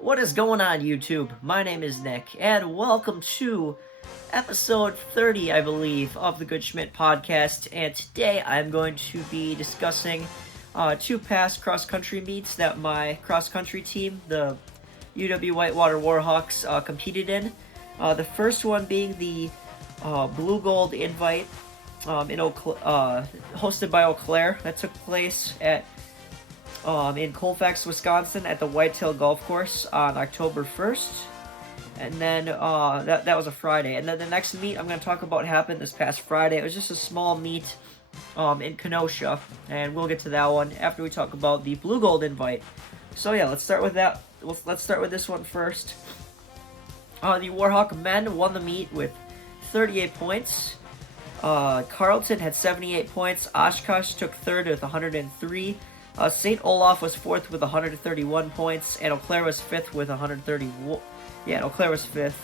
What is going on, YouTube? My name is Nick, and welcome to episode 30, I believe, of the Good Schmidt podcast. And today I'm going to be discussing two past cross-country meets that my cross-country team, the UW Whitewater Warhawks, competed in. The first one being the Blugold invite hosted by Eau Claire. That took place at in Colfax, Wisconsin at the Whitetail Golf Course on October 1st. And then that was a Friday. And then the next meet I'm going to talk about happened this past Friday. It was just a small meet in Kenosha, and we'll get to that one after we talk about the Blugold invite. So yeah, let's start with that. Let's start with this one first. The Warhawk men won the meet with 38 points. Carleton had 78 points. Oshkosh took third with 103. St. Olaf was fourth with 131 points, and Eau Claire was fifth with 131. Yeah, Eau Claire was fifth.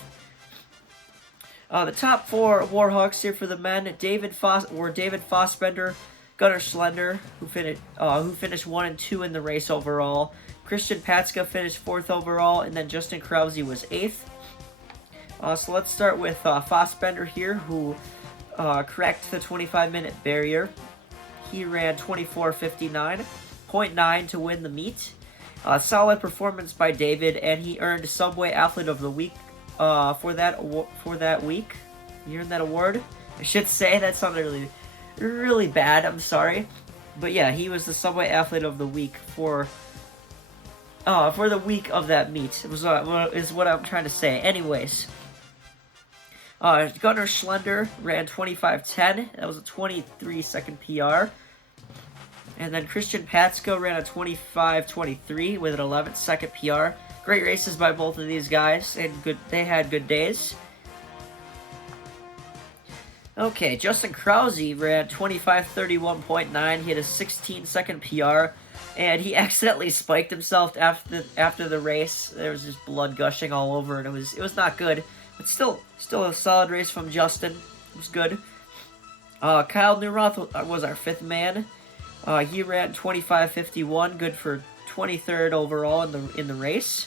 The top four Warhawks here for the men: David Fosfender, Gunnar Schlender, who finished 1 and 2 in the race overall. Christian Patska finished 4th overall, and then Justin Krause was 8th. So let's start with Fosfender here, who cracked the 25-minute barrier. He ran 24:59. 0.9 to win the meet. Solid performance by David, and he earned Subway Athlete of the Week for that week. He earned that award. I should say that sounded really bad. I'm sorry, but yeah, he was the Subway Athlete of the Week for the week of that meet. It was is what I'm trying to say. Anyways, Gunnar Schlender ran 25:10. That was a 23-second PR. And then Christian Patska ran a 25:23 with an 11-second PR. Great races by both of these guys, and they had good days. Okay, Justin Krause ran 25:31.9. He had a 16-second PR, and he accidentally spiked himself after the race. There was just blood gushing all over, and it was not good. But still a solid race from Justin. It was good. Kyle Newroth was our 5th man. He ran 25:51, good for 23rd overall in the race.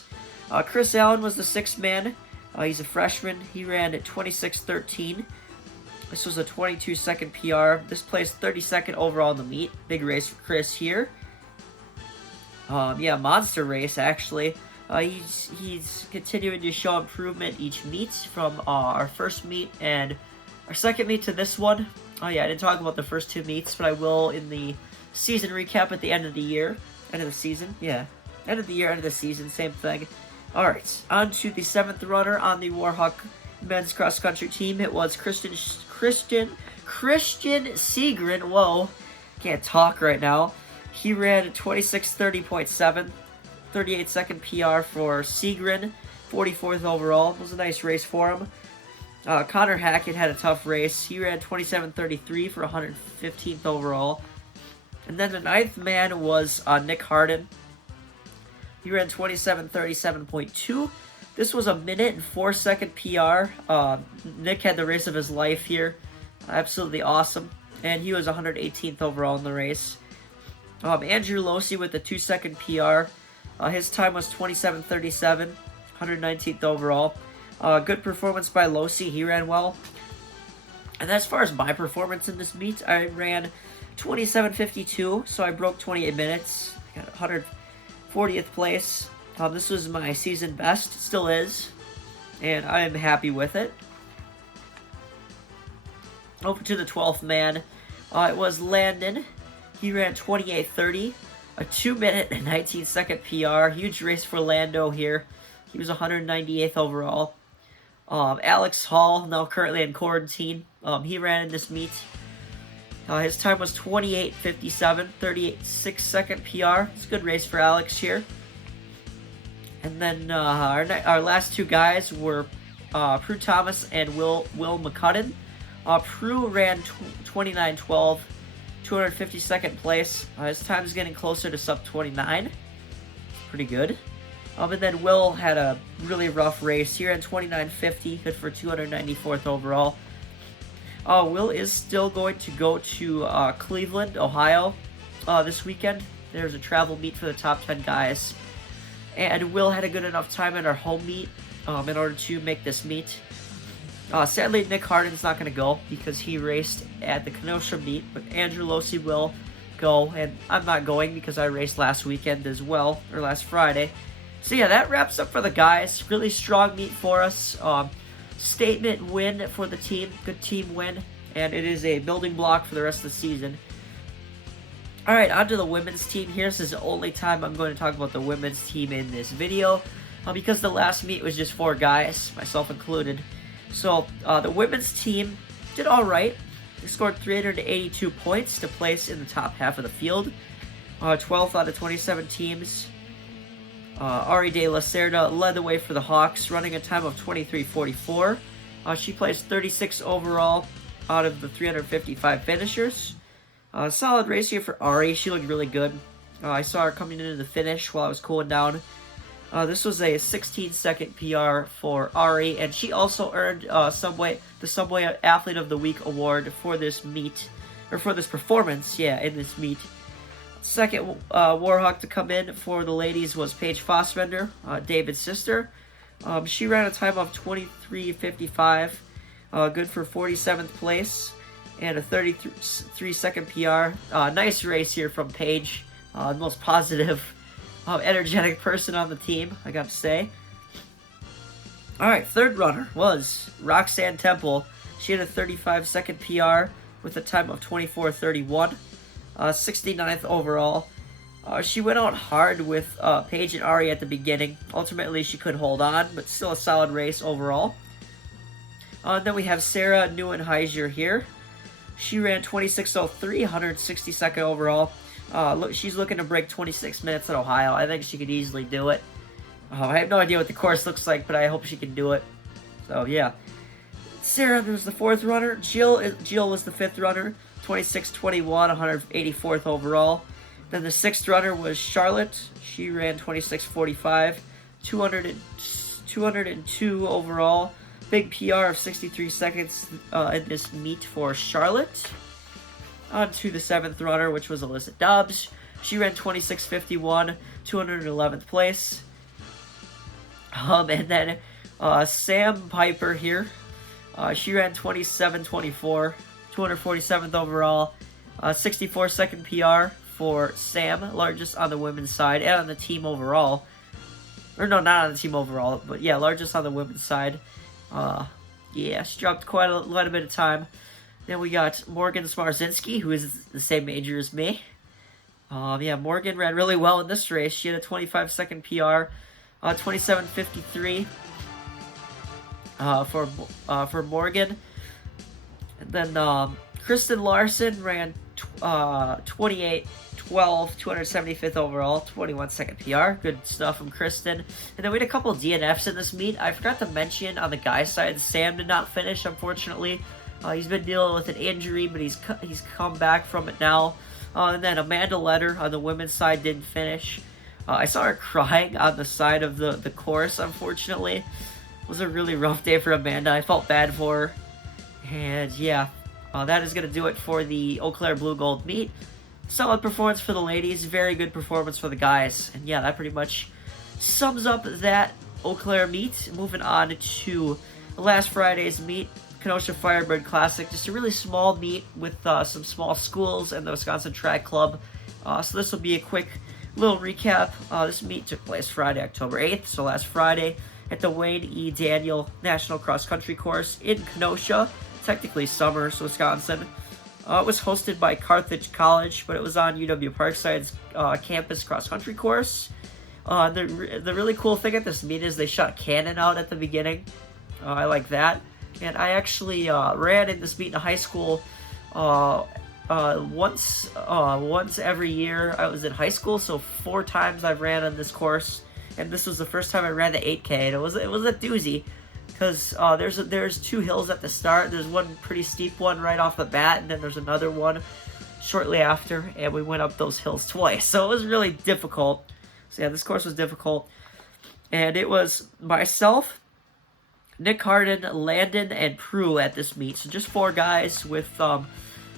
Chris Allen was the 6th man. He's a freshman. He ran at 26:13. This was a 22-second PR. This placed 32nd overall in the meet. Big race for Chris here. Yeah, monster race actually. He's continuing to show improvement each meet from our first meet and our second meet to this one. Oh yeah, I didn't talk about the first two meets, but I will in the season recap at the end of the year. End of the season? Yeah. End of the year, end of the season, same thing. Alright, on to the 7th runner on the Warhawk men's cross-country team. It was Christian Seagren. Whoa, can't talk right now. He ran 26:30.7, 38-second PR for Seagren, 44th overall. It was a nice race for him. Connor Hackett had a tough race. He ran 27:33 for 115th overall. And then the 9th man was Nick Harden. He ran 27:37.2. This was a 1:04 PR. Nick had the race of his life here. Absolutely awesome. And he was 118th overall in the race. Andrew Lossey with the 2-second PR. His time was 27:37, 119th overall. Good performance by Lossey. He ran well. And as far as my performance in this meet, I ran 27:52, so I broke 28 minutes. I got 140th place. This was my season best. It still is, and I am happy with it. Over to the 12th man. It was Landon. He ran 28:30, a 2-minute and 19-second PR. Huge race for Lando here. He was 198th overall. Alex Hall, now currently in quarantine. He ran in this meet. His time was 28:57, 36-second PR. It's a good race for Alex here. And then our last two guys were Prue Thomas and Will McCudden. Prue ran 29:12, 252nd place. His time is getting closer to sub 29. Pretty good. And then Will had a really rough race. He ran 29:50, good for 294th overall. Will is still going to go to Cleveland, Ohio this weekend. There's a travel meet for the top 10 guys. and Will had a good enough time at our home meet in order to make this meet. Sadly, Nick Harden's not going to go because he raced at the Kenosha meet, but Andrew Lossey will go, and I'm not going because I raced last weekend as well, or last Friday. So yeah, that wraps up for the guys. Really strong meet for us. Statement win for the team. Good team win, and it is a building block for the rest of the season. Alright, on to the women's team here. This is the only time I'm going to talk about the women's team in this video, because the last meet was just 4 guys, myself included. So, the women's team did alright. They scored 382 points to place in the top half of the field. 12th out of 27 teams. Ari de la Cerda led the way for the Hawks, running a time of 23:44. She placed 36 overall out of the 355 finishers. Solid race here for Ari. She looked really good. I saw her coming into the finish while I was cooling down. This was a 16-second PR for Ari, and she also earned the Subway Athlete of the Week award for this meet, or for this performance, in this meet. Second Warhawk to come in for the ladies was Paige Fosfender, David's sister. She ran a time of 23:55, good for 47th place, and a 33-second PR. Nice race here from Paige, the most positive, energetic person on the team, I got to say. Alright, third runner was Roxanne Temple. She had a 35-second PR with a time of 24:31. 69th overall. She went out hard with Paige and Ari at the beginning. Ultimately, she could hold on, but still a solid race overall. Then we have Sarah Neuenheiser here. She ran 26:03, 162nd overall. She's looking to break 26 minutes at Ohio. I think she could easily do it. I have no idea what the course looks like, but I hope she can do it. So, yeah. Sarah was the 4th runner. Jill was the 5th runner. 26:21, 184th overall. Then the 6th runner was Charlotte. She ran 26:45, 202 overall. Big PR of 63 seconds in this meet for Charlotte. On to the 7th runner, which was Alyssa Dobbs. She ran 26:51, 211th place. And then Sam Piper here. She ran 27:24. 247th overall, 64-second PR for Sam, largest on the women's side and on the team overall. Or no, not on the team overall, but yeah, largest on the women's side. Yeah, she dropped quite a bit of time. Then we got Morgan Smarzinski, who is the same major as me. Yeah, Morgan ran really well in this race. She had a 25-second PR, 27:53 for Morgan. And then Kristen Larson ran 28:12, 275th overall, 21-second PR. Good stuff from Kristen. And then we had a couple of DNFs in this meet. I forgot to mention on the guys' side, Sam did not finish, unfortunately. He's been dealing with an injury, but he's come back from it now. And then Amanda Letter on the women's side didn't finish. I saw her crying on the side of the course, unfortunately. It was a really rough day for Amanda. I felt bad for her. And yeah, that is going to do it for the Eau Claire Blugold meet. Solid performance for the ladies, very good performance for the guys. And yeah, that pretty much sums up that Eau Claire meet. Moving on to last Friday's meet, Kenosha Firebird Classic. Just a really small meet with some small schools and the Wisconsin Track Club. So this will be a quick little recap. This meet took place Friday, October 8th, so last Friday, at the Wayne E. Daniel National Cross Country Course in Kenosha. Technically Summers, Wisconsin. It was hosted by Carthage College, but it was on UW Parkside's campus cross-country course. The really cool thing at this meet is they shot a cannon out at the beginning. I like that. And I actually ran in this meet in high school once every year I was in high school, so 4 times I've ran on this course. And this was the first time I ran the 8K, and it was a doozy. Because there's 2 hills at the start. There's one pretty steep one right off the bat, and then there's another one shortly after, and we went up those hills twice. So it was really difficult. So yeah, this course was difficult. And it was myself, Nick Harden, Landon, and Prue at this meet. So just 4 guys with our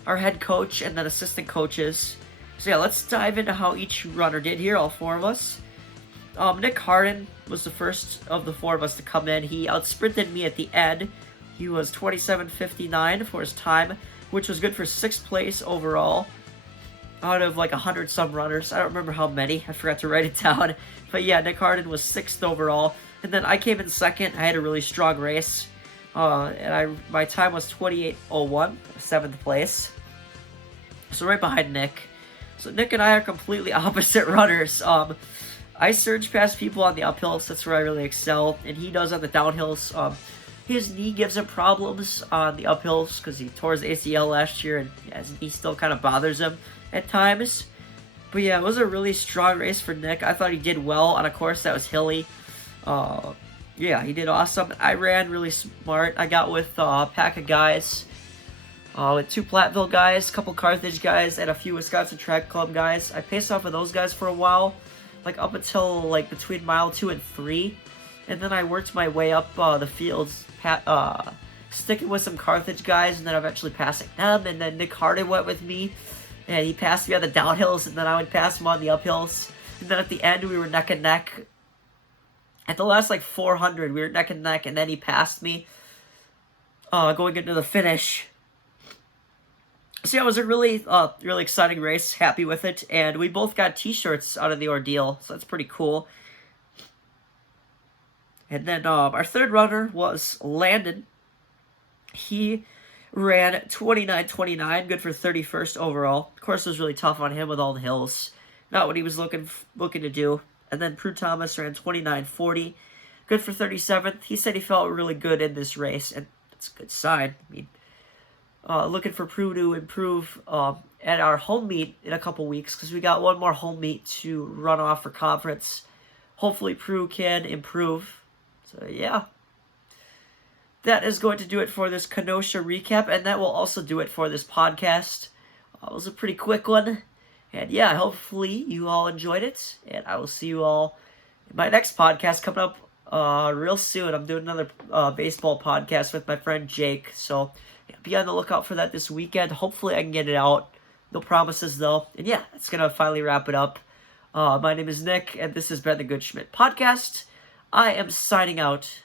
head coach and then assistant coaches. So yeah, let's dive into how each runner did here, all 4 of us. Nick Harden was the first of the four of us to come in. He outsprinted me at the end. He was 27:59 for his time, which was good for 6th place overall out of like 100 some runners. I don't remember how many. I forgot to write it down. But yeah, Nick Harden was 6th overall. And then I came in 2nd. I had a really strong race. And my time was 28:01, 7th place. So right behind Nick. So Nick and I are completely opposite runners. I surge past people on the uphills. That's where I really excel. And he does on the downhills. His knee gives him problems on the uphills because he tore his ACL last year, and his knee still kind of bothers him at times. But yeah, it was a really strong race for Nick. I thought he did well on a course that was hilly. Yeah, he did awesome. I ran really smart. I got with a pack of guys. With 2 Platteville guys, a couple Carthage guys, and a few Wisconsin Track Club guys. I paced off of those guys for a while, like up until like between mile 2 and 3. And then I worked my way up the fields, sticking with some Carthage guys, and then eventually passing them. And then Nick Harden went with me, and he passed me on the downhills, and then I would pass him on the uphills. And then at the end, we were neck and neck. At the last like 400, we were neck and neck, and then he passed me going into the finish. So yeah, it was a really, really exciting race. Happy with it, and we both got T-shirts out of the ordeal, so that's pretty cool. And then our third runner was Landon. He ran 29:29, good for 31st overall. Of course, it was really tough on him with all the hills. Not what he was looking to do. And then Prue Thomas ran 29:40, good for 37th. He said he felt really good in this race, and that's a good sign. I mean, looking for Prue to improve at our home meet in a couple weeks, because we got one more home meet to run off for conference. Hopefully Prue can improve. So yeah, that is going to do it for this Kenosha recap, and that will also do it for this podcast. It was a pretty quick one, and yeah, hopefully you all enjoyed it, and I will see you all in my next podcast coming up real soon. I'm doing another baseball podcast with my friend Jake, so yeah, be on the lookout for that this weekend. Hopefully I can get it out. No promises though, and yeah, it's gonna finally wrap it up. My name is Nick, and this has been the Good Schmidt podcast. I am signing out.